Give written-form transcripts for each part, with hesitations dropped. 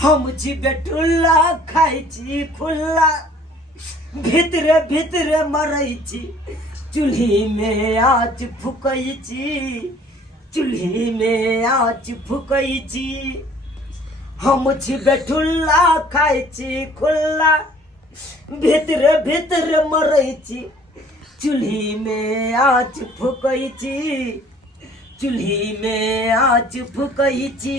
हम छी बेटुल्ला खाई छी खुल्ला भितरे भितरे मरई छी चूल्ही में आँच फुकई छी चूल्ही में आँच फुकई छी हम छी बेटुल्ला खाई छी खुल्ला भितरे भितरे मरई छी चूल्ही में आँच फुकई छी चूल्ही में आँच फुकई छी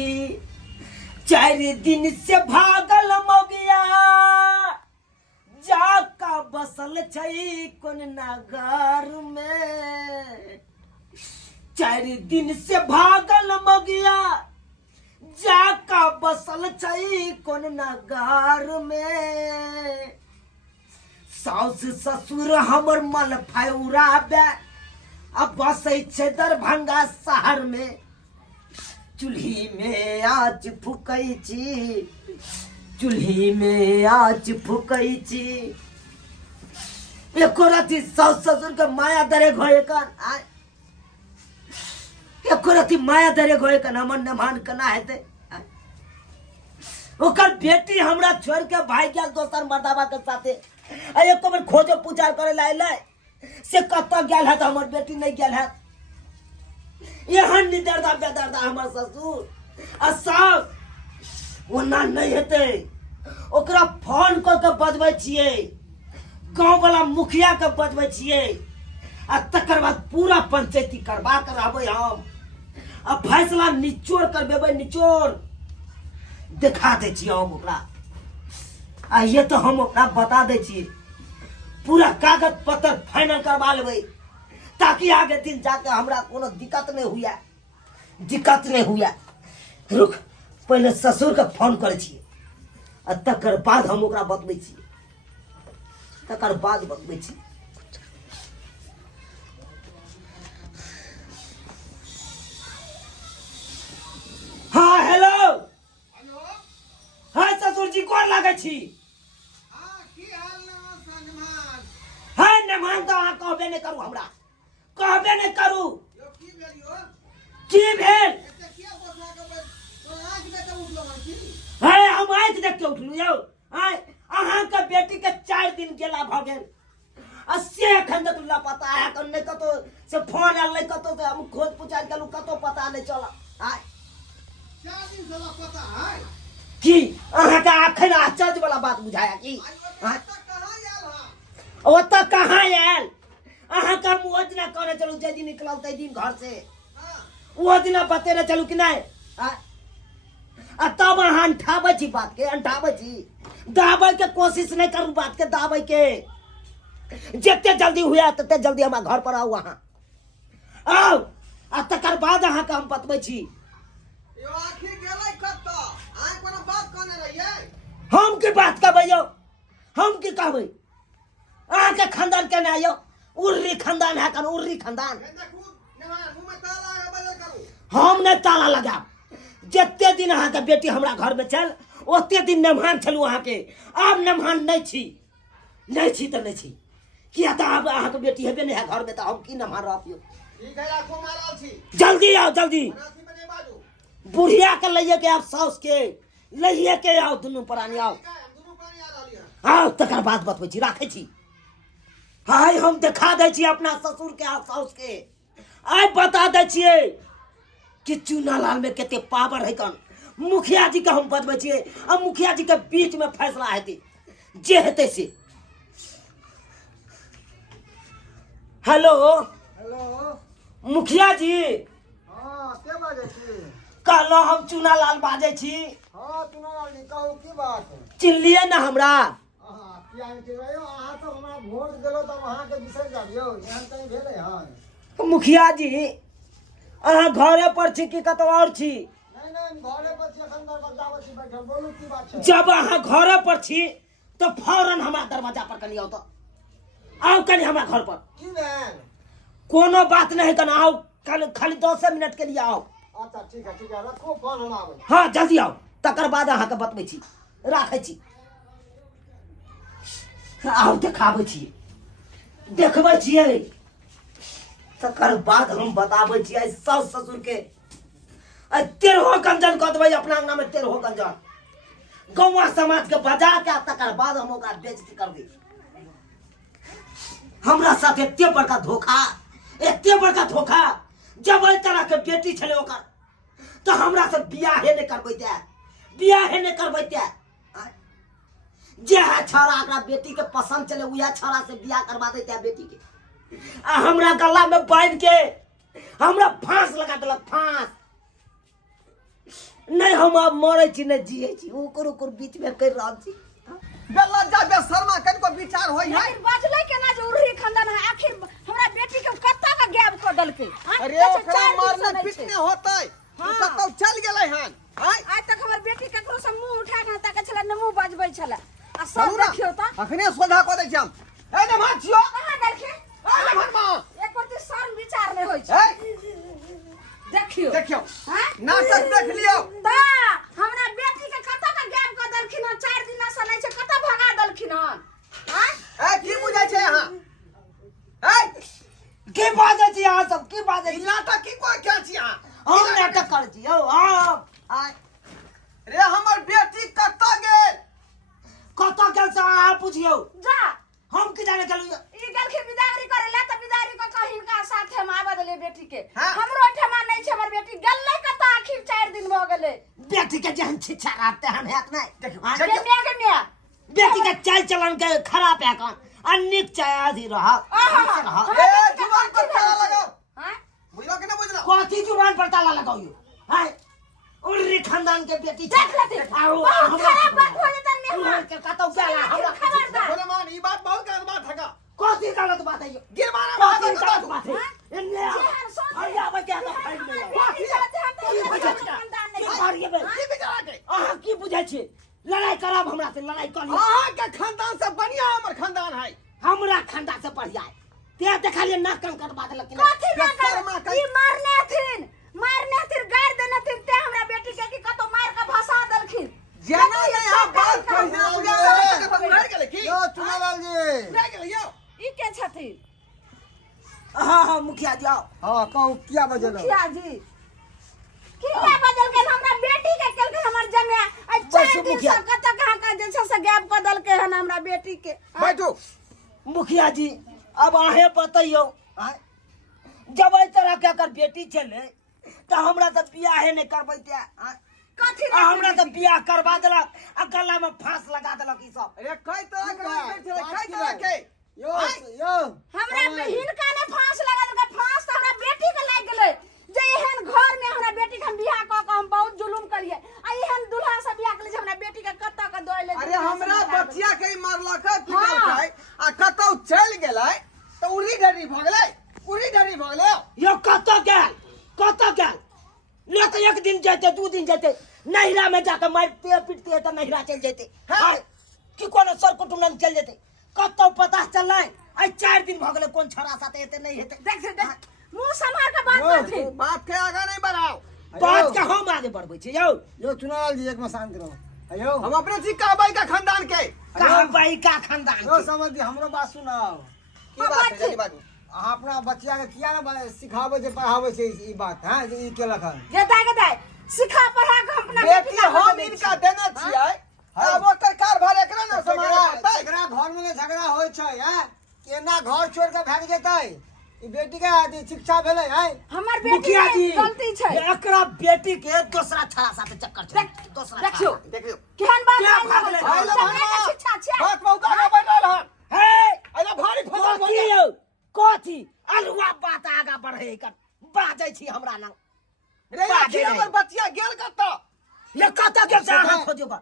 4 दिन से भागल मोगिया जाका बसल छई कोन नगर में 4 दिन से भागल मोगिया जाका बसल छई कोन नगर में साउस ससुर हमर मन फौराबे अब बसै छे दरभंगा शहर में चूल्ही में आँच फुकई छी चूल्ही में आँच फुकई छी एको रति साउस ससुर के माया दरे घोए कन आय एको रति माया दरे घोए कन हमर नमान कना हेते ओकर बेटी हमरा छोड़ के भाई गेल दोसर मर्दाबा के साथे आ एको बेर खोजो पूछा करे लाए से कत गेल है हमर बेटी नहीं गेल है एहन निदरदा बेदरदा हमर ससुर आ सास ओना नहीं हेते ओकरा फोन क के बजबै छियै गांव वाला मुखिया के बजबै छियै आ तकर बाद पूरा पंचायती करबा के रहबै हम आ फैसला निचोड़ करबेबै निचोड़ दिखा दे छियै हम ओकरा आ ये तो हम ओकरा बता दे छियै पूरा कागज पत्र फाइनल करवा लेबै ताकि आगे दिन जाके हमरा कोनो दिक्कत नहीं हुआ रुक पहले ससुर के फोन करे छियै आ तकर बाद हम ओकरा बतबै छियै तकर बाद बतबै छी हाँ हेलो हाँ ससुर जी गोर लागै छी हाँ नमान तो अहाँ कहबे नहीं करू हमरा कहबे नहीं करू की भेल है हम आँख देख के उठलू यौ अहाँ के बेटी के 4 दिन गेला भ गेल से एखन तक लापता है नहीं कतो से फोन आल नहीं कतो से हम खोज पुछार केलू कतो पता नहीं चला आय 4 दिन से लापता है की अहाँ के अखन आश्चर्य वाला बात बुझाया की ओतऽ कहाँ आयल अहाँ का मुआवजा करे चलू जे दिन निकलल तै दिन घर से वो दिन बतेने चलू कि नहीं आ तब अहाँ अंठाबै छी बात के अंठाबै छी दाबै के कोशिश नहीं करू बात के दाबै के जिते जल्दी हुआ तते जल्दी हमरा घर पर आऊ अहाँ आओ आ तकर बाद अहाँ के हम बतबै छी यो आखिर गेलै कत आइ कोनो बात कहने रहिए हम की बात कहबै यौ हम की कहबै अहाँ के खानदान केना यौ उर्री खानदान है कन उर्री खानदान हम नहीं ताला लगाब जते दिन अहाँ के बेटी हमरा घर में चल ओते दिन नमहान छलू अहाँ के अब नमहान नहीं छी तो नहीं छी किया तो अब अहाँ के बेटी हेबे नहीं है घर में तो हम की नमहान रहब ठीक है आखो मारल छी जल्दी आओ जल्दी राती में नहीं बाजू बुढ़िया के लइए के आप साउस के लइए के आओ दुनू प्राणी आओ दुनू पानी आ रहलिए आओ तकर बाद बतबै छी राखै छी हाय हम दिखा दे छी अपना ससुर के आ साउस के आइ बता दे छियै कि चूनालाल में केते पावर है कन मुखिया जी के हम बतबै छियै आ मुखिया जी के बीच में फैसला हेतै जे हेतै से हेलो मुखिया जी हां के बाजै छी कहलो हम चूनालाल बाजै छी हां चूनालाल जी कहू की बात चिन्हलिए ना हमरा किया नहीं चिन्हलियो अहाँ तो हमरा वोट देलो त अहाँ के बिसर जाबियो एहन कहीं भेलै हन मुखिया जी अहाँ घरे पर छी कि कतौ और छी नहीं घरे पर छी एखन दरवाजा छी बैठल बोलू की बात छै जब अहाँ घरे पर छी तो फौरन हमरा दरवाजा पर कनी आओ तो आओ कनी हमरा घर पर की भेल कोनो बात नहीं करना आओ खाली 10 मिनट के लिए आओ अच्छा ठीक है रखो फोन हम आबै हाँ जल्दी आओ तकर बाद अहाँ के बतबै छी राखै छी आओ देखाबै छी देखबै छियै तकर बाद हम बताबै छियै सास ससुर के 13 गंजन कह देबै अपना अंगना में 13 गंजन गौवा समाज के बजा के तकर बाद हम ओकरा बेइज्जती करबे। हमरा साथ एते बड़का धोखा, एते बड़का धोखा। जब एहि तरह के बेटी छले ओकर तो हमरा से बियाहे नहीं करबैते, बियाहे नहीं करबैते। जे है छौड़ा एकरा बेटी के पसंद चले उहे छौड़ा से बियाह करवा देते बेटी के। आ हमरा गला में बांध के हमरा फांस लगा देलक, फांस। नहीं हम अब मरे छी नहीं जिए छी, ओकर बीच में कर रहल छी। बेलज्जा बेशर्मा कनिको विचार होई है। लेकिन बचले केना जे उर्ही खानदान है, आखिर हमरा बेटी के कत्ता का गैब क देलकै। अरे ओकरा मारने पीटने होतै, तू कतौ चल गेलै हन। आज तक हमर बेटी केकरो से मुंह उठा के ताके छले, न मुंह बजबै छले। आ सब देखियो त अखने सोधा क दै छी हम। ए ने भाग छियो, कहां देलखिन? ए ने भाग मां, एक रति शर्म विचार नहीं होय छै। देखियो देखियो हां नाटक देख लियो। ता हमरा बेटी के कत्ता का गैब क देलखिन, 4 दिन से नहीं छै, कत्ता भगा देलखिन हन। हां ए की बुझाय छै यहां? ए की बाजै छी अहाँ सब, की बाजै छी? नाटक की कोइ क्या छी यहां? हम नाटक कर छी यौ। हां रे हमर बेटी कत्ता गेल? कत गेल से अहाँ पूछियो, जा हम की जाने चलू। ई गलखी बिदागरी करे ले, त बिदागरी को कहिन का साथ हम आबा देले बेटी के। हाँ? हमरो ठमा नहीं छै, हमर बेटी गल्ले कता आखिर 4 दिन भ गेले। बेटी के जहन छिछा रहते हम हैत नहीं। देखियो, हाँ? के मिया के मिया बेटी के चाल चलन के खराब है कौन, अनिक चायाधी रहा। ए जुबान पर ताला लगाओ। हां बुझलो कि नहीं बुझलो? कथी जुबान पर ताला लगाओ यो? हां उर्री खानदान के बेटी देख लेती बहुत खराब बात हो जेतन मेहमान के कतौ गेला हमरा खबरदार। बोले मान ई बात बहुत गलत बात है का? कथी गलत बात है यो? गिरवाना कथी बात गलत बात है? इन्ने जेहन सोच अरे आबे के तो फाइल में बेटी साथे हम खानदान नहीं की मारिए बे? की बिचारा के? अहाँ की बुझै छी? लड़ाई करब हमरा से, लड़ाई करी। अहाँ के खानदान से बढ़िया हमर खानदान है। हमरा खानदान से बढ़िया है। ते देखलिए नाक कान कटवा देलक ना। कथी ना कर ई मारने थिन गाड़ देने थिन, ते हमरा बेटी के की कतो मार के भसा देलखिन। जेना यहाँ बात कहि ना बुझा के रह गेले की? यो चुनालाल जी। रह गेले यो। ई के छथिन? हाँ मुखिया जी आओ। हाँ कहू क्या बजल? मुखिया जी की क्या बदल के हमरा बेटी के केलके हमर जमे आ 4 दिन से कत कहां का जे छै से गैप क देलके हन हमरा बेटी के। बैठो। मुखिया जी अब आहे बतैयो, जब एहि तरह के अगर बेटी चले तो हमरा से बियाह नहीं करबैते। कथी हमरा से बियाह करवा देलक आ गला में फांस लगा देलक ई सब। अरे कई तरह के बेट छले, कई तरह के। यो यो हमरा पे हिनका ने फांस लगा देलक। फांस तो हमरा बेटी के लाग गेलै जे एहन घर में हमरा बेटी के हम बियाह क के हम बहुत जुलुम करिए। आ एहन दुल्हा से बियाह के जे हमरा बेटी के कत्ता के दोइले। अरे हमरा बच्चिया के मारलक पिटलकै आ कतौ चल गेलै तो उरी ढरी भ गेलै, उरी ढरी भ गेलै। यो कत गेल न तो एक दिन जाते 2 दिन जाते नहिरा में जाके मारते पीटते तो नहिरा चल जाते। हाँ। कि कोनो सर कुटुंब में चल जाते, कतो पता चललै आई 4 दिन भ गेलै कोन छोरा साथे हेते नहीं हेते। देख मुंह संभाल के बात कर थी। बात के आगा नहीं बढ़ाओ। बात का हम आगे बढ़बै छी यौ। यो चुनालाल जी एक में शांत रहो। अयो हम अपने जी कहबै का खानदान के। कहा बाई का खानदान यो के। समझ हमरो बात सुनाओ। की बात है जल्दी बाजू। अहाँ अपना बच्चिया के किया ना सिखाबै छै पढ़ाबै छै ई बात हैं जे ई केलक हन? गदाय सिखा पढ़ा के अपना बेटी हम इनका देने छियै, अब ओकर कारभार एकरा न संभालतै। एकरा घर में झगड़ा होय छै हैं, केना घर छोड़ के भाग जेतै? ई बेटी के शिक्षा भेलै हैं? हमर बेटी मुखिया जी के गलती छै। एकरा बेटी के दूसरा छोरा साथे चक्कर छै। दूसरा देखियो देखियो केहन बात क्या है? भागले? आइले भगवान। शिक्षा छै। बात मौका का बैठल हन। हे अरे भारी फसल भ कथी गेल। यौ कथी अलुआ बात आगा बढ़े कर बाजै छी हमरा नाम। रे आखिर हमर बच्चिया गेल कतऽ? ये कत गेल से अहाँ खोजो बा।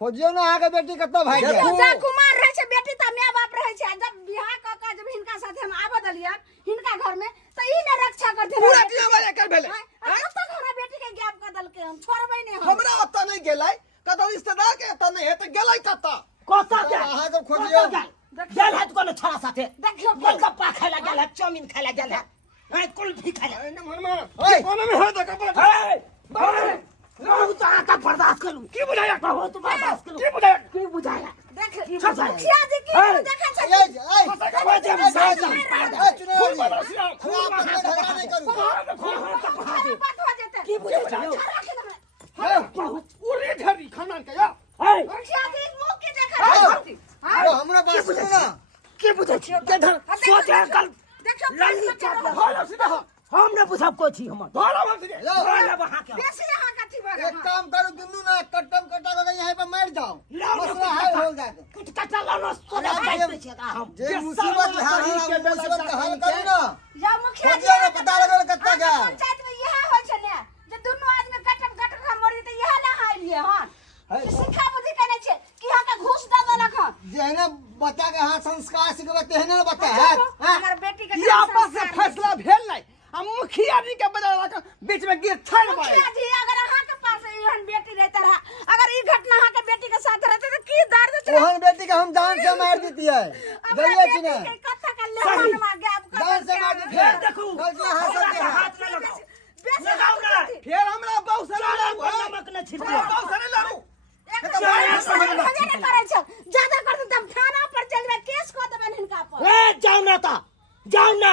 खोजियो ना अहाँ के बेटी कतौ भाग देखू। गेल? जा कुमार रहे छै बेटी त माय बाप रहे छै। जब बियाह क के जब हिनका साथे हम आबा दलिया हिनका घर में त ई ने रक्षा करथिन। पूरा जीवन एकर भेलै। अब तक हमरा बेटी के गैप क देलके हम छोड़बै नहीं हम। हमरा ओतऽ नहीं गेलै, कतौ रिश्तेदार के ओतऽ नहीं है त गेलै कतऽ? कत तो गेल अहाँ के खोजियो। गेल है कोनो छोरा साथे। देखियो गोलगप्पा खाय ला गेल है, चाउमीन खाय ला गेल है, कुल्फी खाय ला। एने मनमा ओए। कोना में है त कपड़ा। बहुत तो आता बर्दाश्त करूं। की बुझाया? बहुत बर्दाश्त करूं। की बुझाया? की बुझाया? देख छोड़ जाए। मुखिया जी की है। देखा छै। ए ए चुनाव जी चुनालाल जी आप झगड़ा नहीं करू। बात हो जेतै। की बुझै छै यौ? राखी दे। उरी ढरी खानदान के या। है है मुखिया जी मुंह के देखा करती हां वो हमरा बात सुनो ना। के बुझे छी के धर सोचे कल देखो लल्ली चाट भालो सीधा हो हम ने बुझब को छी हमर भालो हम सीधे लो बोले वहां के बेसी यहाँ का थी एक काम करो दुनू ना कट्टम कट्टा के यहीं पे मर जाओ। लो, मसला हल हो जाए। कुछ कच्चा लालो सोचे अरे, जाते छी का हम जे मुसीबत है मुसीबत का हल करू ना। या मुखिया खोजियो ना पता लगल कत्ता अहाँ गया। पंचायत में यह होय छै ने जे दुनू आदमी कटम कट के मरि त यह ना हालिए हन है कि शिक्षा बुद्धि कने छै कि यहाँ का घूस दे देलक हन जेहने बच्चा के हाथ संस्कार सिखबे तेहने ना बच्चा है। हमर बेटी के ये आपस से फैसला भेल नहीं हम मुखिया जी के बजाय के बीच में गिर छाड़ मारे मुखिया जी अगर अहाँ के पास एहन बेटी रहता रहा अगर ई घटना अहाँ के बेटी के साथ रहते तो की दर्द छै ओहन बेटी के हम जान से मार देती है। जलिए कि ना कत्ता का लेहन में गैब जान से मार देती है। गलती हाथ से है। हाथ न लगाओ लगाओ ना फिर हमरा बहुत सारा चलो नमक न छिड़को बहुत सारे लड़ू ज्यादा कर दे थाना पर चलबे केस को देबे हिनका पर ए जाओ ना ता जाओ ना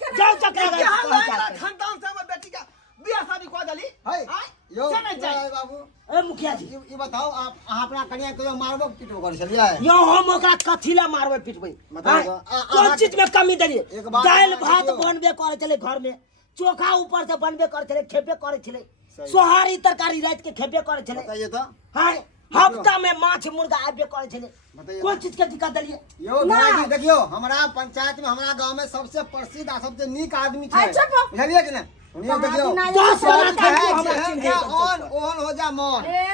जाओ चक्कर यहाँ लगा लायला खानदान से हमर बेटी का बियाह शादी को दली है यो चले जाए बाबू ए मुखिया जी ये बताओ आप अहाँ अपना कन्या के मारबो पिटबो कर छलिए। यो हम ओकरा कथी ला मारबै पिटबै मतलब कोन चीज में कमी देलिए एक बात दाल अहाँ भात देखियौ। बनबे करे चले घर में चोखा ऊपर से बनबे करे चले खेबे करे चले सही। सोहारी तरकारी रात के खेबे करे चले बताइए तो हां हफ्ता में माछ मुर्गा आबे करे चले बताइए कोन चीज के दिक्कत देलिए यो भाई देखियो हमरा पंचायत में हमरा गांव में सबसे प्रसिद्ध आ सबसे नीक आदमी छै। अच्छा, तो- बुझलिए कि ना सुनियो देखियो दस बात बड़ा है, खाइयो हमरा जेहन चिन्हे है के ओहन ओहन हो जा मन ए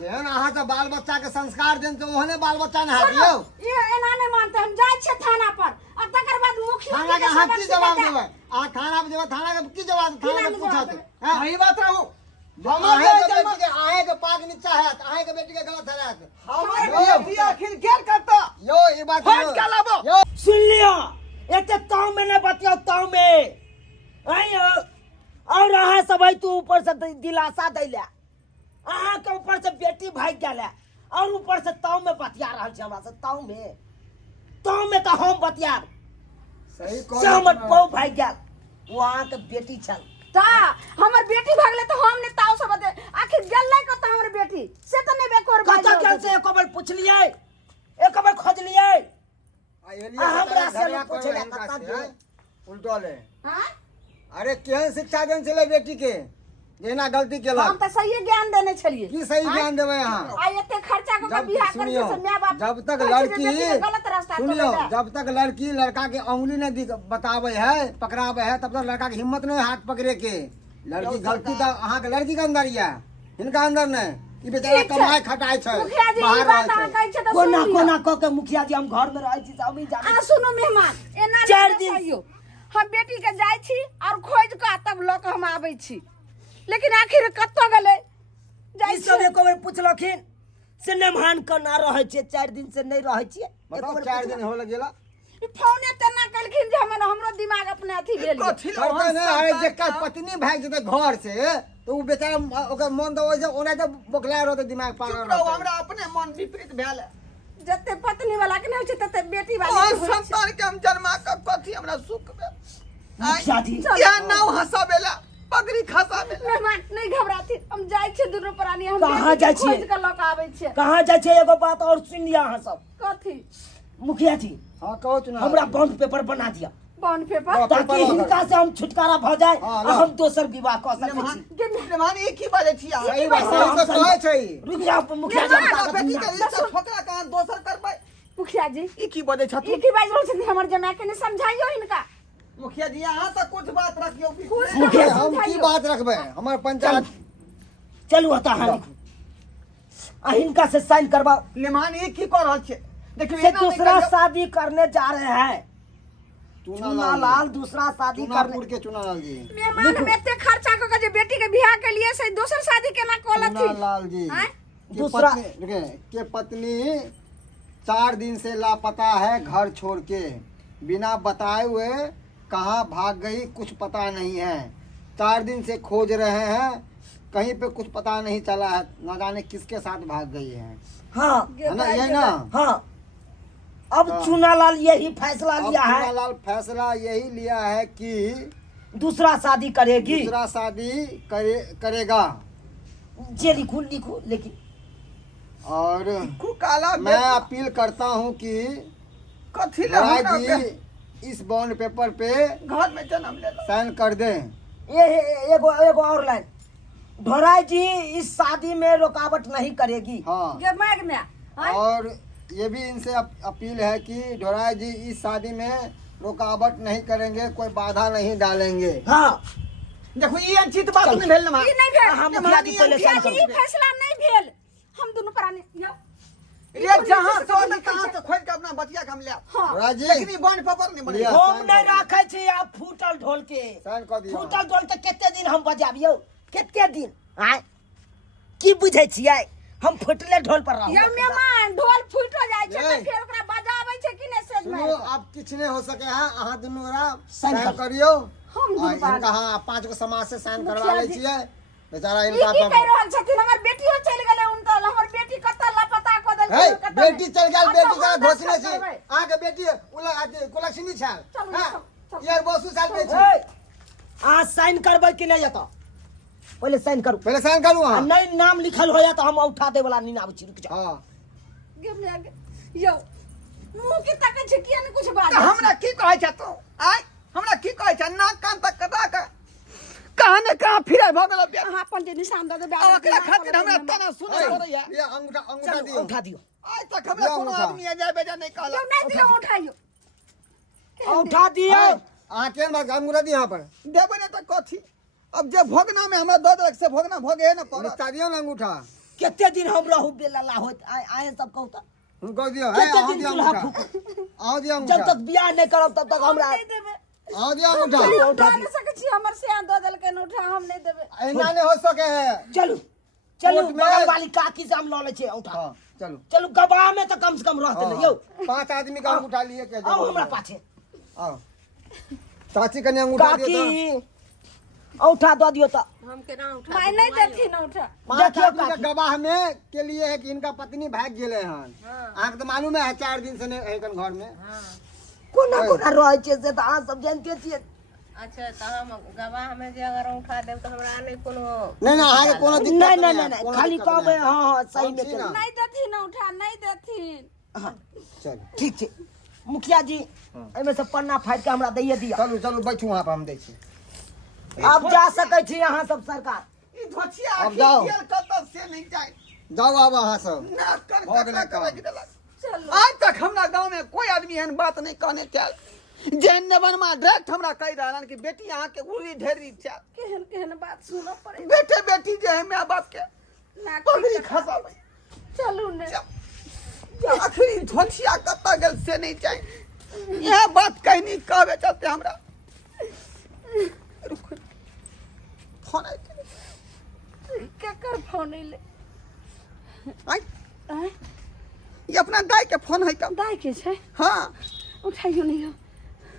जेहन अहाँ से बाल बच्चा के संस्कार देन तो ओहने बाल बच्चा ने हाथियो। ये एना नहीं मानते हम जाय छे थाना पर और तकर बाद मुखिया थाना जी के के हाथ सबक की जवाब सिखाता। देबै आ थाना पे जेबै थाना के की जवाब थाना के पूछत हां सही बात रहू हमारे बेटी के आहे के पाग नीचा है आहे के बेटी के गलत है हमर बेटी आखिर क्या करता यो ये बात फौज का लाबो यो सुन लियो एते ताव में न बतियो ताव में आयो और अहाँ सब है तू ऊपर से दिलासा दैले अहाँ के ऊपर से बेटी भाग गेले और ऊपर से ताव में बतिया रहल छै हमरा से ताव में तो हम बतिया सही से हमर पौ भाग गेल वो अहाँ के बेटी छल ता हमर बेटी भागले तो हम ने ताऊ सब दे आखिर गल्ले कत हमर बेटी से तो नहीं बेकोर कत गेल से एक बार पूछलिए एक बार खोजलिए हमरा से लोग पूछे कत गेल उल्टो ले हां अरे केहन शिक्षा देन चले बेटी के जेना गलती हम केलक तो सही ज्ञान देने छलिए की सही ज्ञान देबै अहाँ। आ एते खर्चा को जब बियाह कर सुनियो से माय बाप जब तक कहै छै जे लड़की बेटी के गलत रास्ता सुनियो चले जब तक लड़की लड़का के उंगली नहीं बतावे है पकड़ावे है तब तक लड़का के हिम्मत नहीं हाथ पकड़े के। लड़की गलती तो अहाँ के लड़की के अंदर या हिनका अंदर नहीं ई बेचारा ठीक छै। कमाई खटाई छै मुखिया जी ई बाहर बात रहै अहाँ छै। कहै छै तो कोना सुन लियो। कोना क के मुखिया जी हम घर में रहै छी सब ही जाने आ सुनो मेहमान एना चार नहीं दिन- सहियो हम बेटी के जाय छी और खोज के तब ल के हम आबै छी लेकिन आखिर कत्तो गेलै जाय ई सब छी एक बार पूछलखिन से नेमान के ना रहै छै 4 दिन से नहीं रहै छियै एक बताओ बार 4 दिन हो गेला ई फोने तेना कलखिन जे हमरो दिमाग अपने अथी भेल कथी ला करते हम नहीं अरे सरकार जेकर का- पत्नी भाग जेते घर से तो उ बेचारा ओकर मन तो ओइसे ओना तो बोखला रहते दिमाग पागल चुप रहो रहते। हमरा अपने मन विपरीत भेल है जते पत्नी वाला के नहीं होय छै तते बेटी वाली और के होय छै। संतान के हम जन्मा के कथी हमरा सुख भेल मुखिया जी या नाव हंसाबेला पगड़ी खसाबेला मेहमान नहीं घबराती हम जाय छी दुनू प्राणी हम कहाँ बेटी जाइ के छियै? खोज के ल के आबै छियै कहाँ जाइ छै एगो बात और सुन लिया अहाँ सब कथी मुखिया जी हां कहो चुना हमरा बॉन्ड पेपर बना दिया बॉन्ड पेपर हाँ। ताकि पेपर हिनका से हम छुटकारा भ जाए हाँ, और लो। हम दोसर विवाह कर सकै छी मेहमान एक ही बाजे छी अहाँ सही बात सही तो कहै छै ई। रुक जाओ मुखिया जी हम हमरा ताकत बेटी नहीं के इज्जत ठोकरा कहाँ दोसर करबै मुखिया जी ई की बजे ई छथुन की बाज रहल छथिन हमर जमाय के ने समझाइयो हिनका मुखिया जी यहाँ तक कुछ बात रखियो कि कुछ मुखिया तो हम की समझाइयो। बात रखबै हमर पंचायत चलू हता हां आ हिनका से साइन करवाओ मेहमान एक ही कर रहल छै देखियो से एना नहीं दूसरा करियो। शादी करने जा रहे हैं चुना चुना लाल दूसरा शादी चुनापुर करने के चुनालाल जी मेहमान में एते खर्चा क के जे बेटी के बियाह के लिए से दोसर शादी केना कोलत थी चुनालाल जी हैं? के दूसरा- पत्नी देखिए, के पत्नी 4 दिन से लापता है घर छोड़ के बिना बताए हुए कहाँ भाग गई कुछ पता नहीं है 4 दिन से खोज रहे हैं कहीं पे कुछ पता नहीं चला है न जाने किसके साथ भाग गई है हाँ है ना यही ना हाँ अब हाँ। चुनालाल यही फैसला अब लिया है चुनालाल फैसला यही लिया है कि दूसरा शादी करेगी दूसरा शादी करेगा जे लिखू लिखू लेकिन और कु काला मैं अपील करता हूँ कि कथी ले राय हमरा के जी इस बॉन्ड पेपर पे घर में जन्म ले लो। साइन कर दें। एगो एगो और लाइन, ढोराई जी इस शादी में रुकावट नहीं करेगी। हाँ, गे माग में हाँ? और ये भी इनसे अपील है कि ढोराई जी इस शादी में रुकावट नहीं करेंगे, कोई बाधा नहीं डालेंगे। हाँ देखो ये अंचित बात नहीं भेल ना ई नहीं भेल हाँ, मुखिया जी पहले मुखिया साइन जी, करो। ई फैसला नहीं भेल। हम दोनों प्राणी ये जहां सोनी कहां से खोल के अपना बतिया के हम ले हाँ ढोराई जी लेकिन ई बॉन्ड पेपर नहीं बने। लिया। हम नहीं रखे छी आप फूटल ढोल के। साइन कर दिया। फूटल ढोल के केते दिन हम बजाबियो, केते दिन आय की बुझै छियै हम फुटले ढोल पर रहू। यौ मेहमान ढोल फुटो जाइ छै नहीं। त फेर ओकरा बजाबै छै कि नहीं सेज सुनो, में। अब किछ नहीं हो सके है, अहाँ दुनू गोरा साइन साइन कर। करियो। हम और दुनू इनका हाँ 5 गो समाज से साइन करवा मुखिया ले जी। छियै। बेचारा ई इनका की तो कह रहल छथिन? हमर बेटियो चलि गेलै, उनका हमर बेटी कतऽ लापता क देलकै, हे, कतऽ बेटी चल गेल, अब बेटी तो का हम घोषणा दस्तखत छी। करबै। अहाँ के बेटी कुलक्षणी छल। चलू, हाँ, चलू। यार बोसु साल पे छी। ए, अहाँ साइन करबै कि नहीं जता पहले साइन करू। पहले साइन करू आ अहाँ। नहीं नाम लिखल होया तो हम उठा दे वाला नहीं आबै छी। रुक जाओ। हाँ, गे माग, यौ मुंह की तकै छै किया नहीं कुछ बात। तो हमरा की कहै छ तू? आय हमरा की कहै छ? नाक कान तक कटा के कहां ने कहां फिरे भ गेल बे। अहाँ अपन जे निशान दऽ देबै अब एकरा खातिर हमरा तना सुने हे, पड़ैया। ये अंगूठा चलो दियो। उठा दियो। आज तक हमरा दिया कोनो अंगूठा। आदमी जाय बेजा नहीं कहला। यौ नहीं दियो उठाइयो। उठा दियो। हे, अहाँ केहन बात अंगूठा दियो यहाँ पर। देबे ने त कथी? अब जे भोगना में हमरा दऽ देलक से भोगना भोगे है ना पर। निस्ता दियो ना अंगूठा। केते दिन हम रहू बेला होत आए सब कहू त उनको दियो। हे, केते अहाँ दिन दियो चूल्हा अंगूठा। फूकू। अहाँ दियो जब अंगूठा। तक बियाह नहीं करब तब तक हमरा नहीं देबै। अहाँ दियो अंगूठा। चलिए, हम उठा दऽ दियो। नहीं सकै छी, हमर से दऽ देलकै न उठा, हम नहीं देबै। ऐना नहीं हो सके है। चलू चलू कोर्ट में- बगल वाली काकी से हम लऽ ले छै उठा। हाँ, चलो। चलू गवाह में तो कम से कम रहते हाँ, न यौ। 5 आदमी का अंगूठा लिए के आओ हमरा पाछे। आओ। चाची कने अंगूठा दियो काकी औठा दऽ दियो त। माय नहीं देथिन न उठा। पांच देखियो आदमी का काकी। गवाह में के लिए है कि इनका पत्नी भाग गेले हन। अहाँके तो मालूम है 4 दिन से नहीं है घर में। कोना कोना रहै छै से त अहाँ सब जानते छियै। अच्छा तो हम गवाह में जे अगर उठा देब तो हमरा नहीं कोनो नहीं ना अहाँके कोनो दिक्कत नहीं नहीं नहीं है, नहीं कोनो खाली दिक्कत कहबै नहीं है। हाँ हाँ सही में छी ना। करू। नहीं देथिन न उठा, नहीं देथिन। हाँ चलो ठीक छै मुखिया जी एमे से पन्ना फाड़ि के हमरा दैए दिया। चलू चलू बैठू वहाँ पर हम दै छी। अब जा सकै छी अहाँ सब सरकार। ई धोछिया अब जाओ। खेल कत से नहीं जाए। जाओ अब अहाँ सब। ना कर हो गेलै काम। चलो आज तक हमरा गांव में कोई आदमी एहन बात नहीं कहने चल। जेन नवनमा डायरेक्ट हमरा कह रहलन कि बेटी अहाँ के उड़ी ढेरी चल। केहन केहन बात सुनो पड़े। बेटे बेटी जे है माँ बाप के ना पगड़ी खसाबै। चलू ने। आखिरी धोछिया कत गेल से नहीं जाए। यह बात कहनी कहबे चलते हमरा। रुक फोन आइ केकर फोन ले? आइ ये अपना दाई के फोन है कब? दाई के छै? हाँ उठाइयो नहीं हो।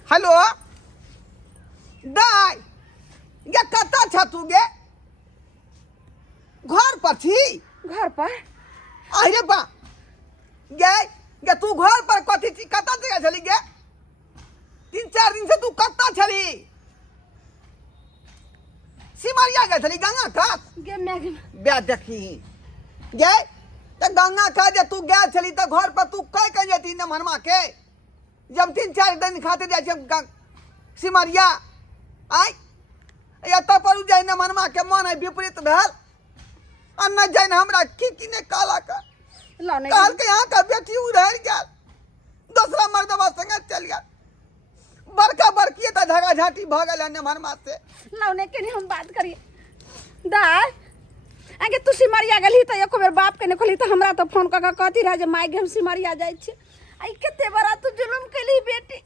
हेलो दाई ये कत छ तू गे? घर पर छी? घर पर अरे बा गे गे तू घर पर कथी छी? कत जगह छली गे? 3-4 दिन से तू कत छली? सिमरिया गए छली गंगा घाट? गे मैग ब्याह देखी गे तो गंगा घाट जे तू गए छली तो घर पर तू कह के जेती न मनमा के जब 3-4 दिन खातिर जाय छै सिमरिया आई एतऽ पर जाय न मनमा के मन है विपरीत भेल आ न जाय न हमरा की ने काला का ला नहीं कहल के यहाँ का बेटी उड़ल गेल दूसरा मर्दवा संगे चल गेल बड़का बड़की त झगा झाटी भ गेल न मनमा से लाउने के नहीं हम बात करिए। दाई आगे तू सिमरिया गेली तो एको बेर बाप के ने कहली तो हमरा तो फोन क कहती रह जे माय गे हम सिमरिया जाय छी। आई केते बड़ा तू जुलुम केली बेटी।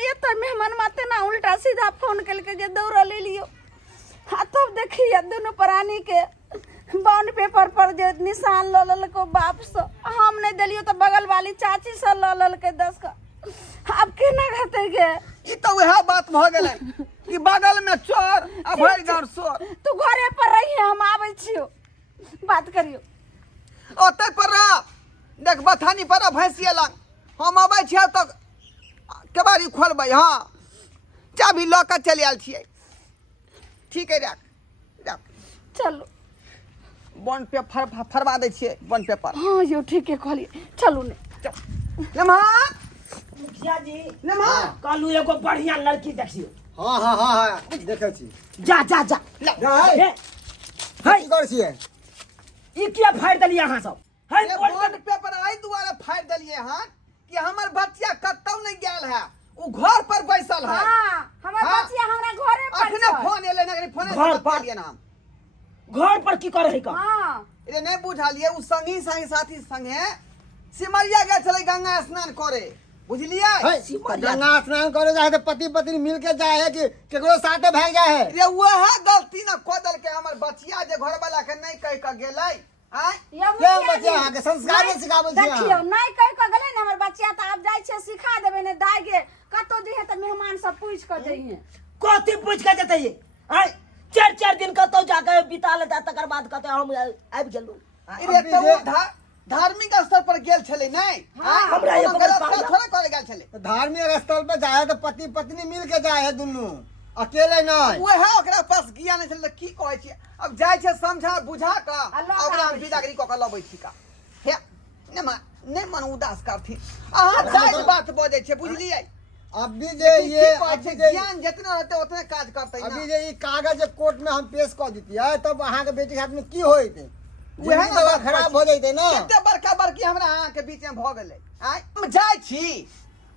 ये तो मेहमान माते ना उल्टा सीधा फोन कल के जे दौड़ ले लियो। हाँ तब देखिए दोनों प्राणी के बॉन्ड पेपर पर जे निशान ल लल को बाप से हम नहीं दिलियो तो बगल वाली चाची से ल लल के 10 का। अब केना रहते गे? ई तो वह बात भ गेलै कि बगल में चोर आ भरि घर चोर तू घरे पर रही हम आबै छियो बात करियो। ओते पर रह देख बथानी पर भैंसिया लग हम अबै छियै तो केबाड़ी खोलबै। हाँ चाबी लऽ कऽ चलि आयल छियै। ठीक है रख रख चलो बॉन्ड पेपर फरवा दै छियै बॉन्ड पेपर हाँ यो ठीके कहलिए चलू ने नमहर मुखिया जी नमहर कहलू एगो बढ़िया लड़की देखियो। हाँ हाँ हाँ हाँ देखे छी जा जा जा है है की कर छियै ई किया फाड़ देलिए अहाँ सब है ये बॉन्ड पेपर आई दुआरे फाड़ देलिए हन कि हमर बच्चा कतौ नहीं गेल है उ घर पर बैसल है हाँ हमर हाँ। बच्चिया हमरा घरे पर अखने छै। फोन एले ना फोन घर पर। लिए ना हम घर पर की करे है का हाँ रे नहीं बुझलिए उ संगी साथी संगे सिमरिया गेल छलै गंगा स्नान करे बुझलिए है गंगा स्नान करे जाए तो पति पत्नी मिल के जाए है कि केकरो साथे भाग जाए है रे वह गलती ना कदल के हमर बच्चिया जे घर वाला के नहीं कह के गेलै आय ये क्या मुखिया बच्चा जी, अहाँ के संस्कार नहीं सिखाबै छी देखियो अहाँ नहीं कह के गेलै ने हमर बच्चिया त आब जाय छै सिखा देबै ने दाय गे कतो दिहे त मेहमान सब पूछ के जइहे कथी पूछ के जेतै ये आय 4 दिन कतौ जाके बिता लेता तकर बाद कहते हम आबि गेलू रे तो वो धार्मिक स्तर पर गेल छलै नहीं हाँ, हमरा ये गलत पकड़ काम थोड़ा करे गेल छलै धार्मिक स्थल पे जाए तो पति पत्नी मिल के जाए है दुनू अकेले नहीं वह ओकरा पास ज्ञान नहीं छलै की कहै छी अब जाय छै समझा बुझा के अल्लाह ओकरा का विदागरी क के लबै छी का हे नहीं मन उदास करथी अहाँ जाय बात बजै छै बुझलियै अभी जे ये अभी जे ज्ञान जितना रहते उतने काज करते अभी जे ई कागज कोर्ट में हम पेश कर देतियै तब अहाँ के बेटी के हाथ में की होइत वह जिंदगी तो खराब हो जैते ना कते बड़का बड़की हमरा अहाँ के बीच में भ गेलै आय हम जाय छी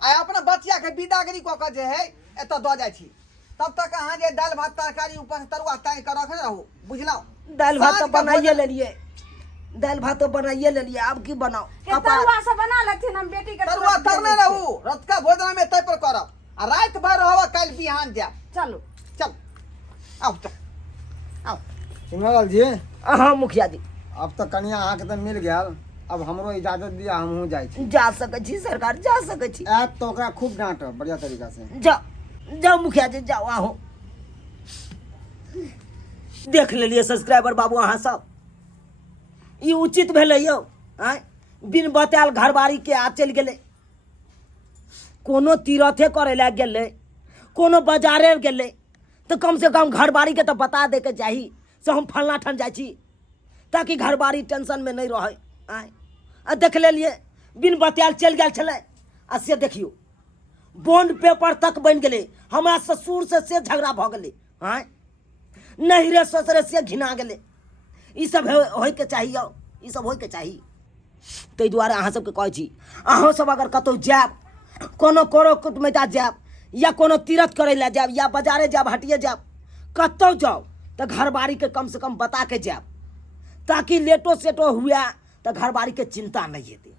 आ अपना बच्चिया के विदागरी क के जे है एत द जाय छी तब तक अहाँ जे दाल भात तरकारी ऊपर से तरुआ तान के रखने रहू बुझलौ दाल भात तो साँझ के बनाइए भोजन- लेलिए दाल भात तो बनाइए लेलिए अब की बनाओ के तरुआ से बना लेथिन हम बेटी के तरुआ तुरंत दे तरने दै छियै। रहू रतका भोजन में तय पर करब आ रात भर रहब काल बिहान जाय चलू चल आओ चल आओ सुनल जी हाँ मुखिया जी अब तो कनिया अहाँ के तो मिल गेल अब हमरो इजाजत दिया हमहू जाय छी जा सकै छी सरकार जा सकै छी ऐत तो ओकरा खूब डांटब बढ़िया तरीका से जाओ जाओ मुखिया जी जाओ आहो देख लेलिए सब्सक्राइबर बाबू अहाँ सब ई उचित भेलै यौ आय बिन बतायल घरबारी के आ चलि गेलै कोनो तीरथे करे लए गेलै कोनो बाजारे गेलै तो कम से कम घरबारी के तो बता दे के चाही से हम फलना ठान जाइ छी ताकि घरबारी टेंशन में नहीं रहे आय आ देख लेलिए बिन बतायल चलि गेल छलै आ से देखियो बॉन्ड पेपर तक बन गेलै हमरा ससुर से झगड़ा भऽ गेलै आय नहिरे ससुरे से घिना गेलै ई सब होइके चाही यौ ई सब होइके चाही ताहि दुआरे अहाँ सबके कहै छी अहाँ सब अगर कतौ जायब कोनो करो कुटमैता जायब या कोनो तीरथ करे लए जायब या बाजारे जायब हटिए जायब कतौ जाओ तो घरबारी के कम से कम बता के जायब ताकि लेटो सेटो हुआ तो घरबारी के चिंता नहीं हेतै।